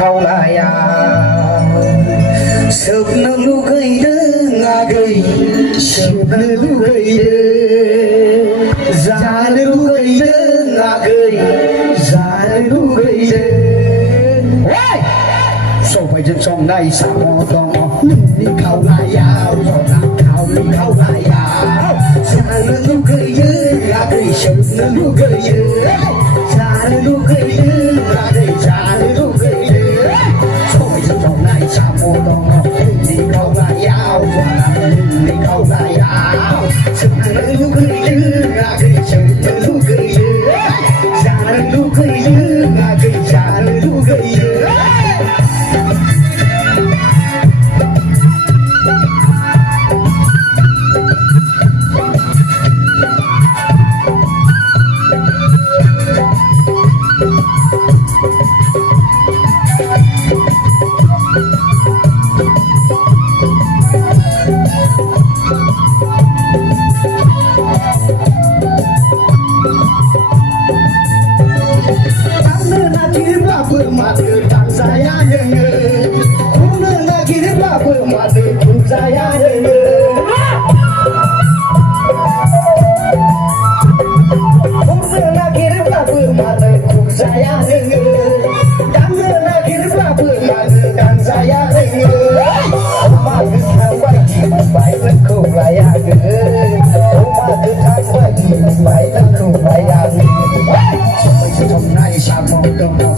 thâu là ya sớm nó lu gây đơ ngà gây sớm nó lu gây đơ già nó lu gây đơ ngà gây già nó lu gây đơ sao phải chân sông này sao mò to đi khâu là ya rồi khâu đi khâu là ya già nó lu gây đơ ngà gây sớm nó lu gây đơ già nó lu gây đơ ngà gây già nó lu gây đơ trong này sao mô to đi câu là yao đi câu là yao sự năng lúc cười dư là cười sự năng lúc cười dư già năng lúc cười dư là cười già năng lúc cười dư saya dengar, kuna lagi apa mati pun saya dengar. Kuna lagi apa mati pun saya dengar. Kuna lagi apa mati dan saya dengar. Oma kita wajib baik lekuk layak ger. Oma kita wajib baik lekuk layak ger. Sampai trong này sao mong đâu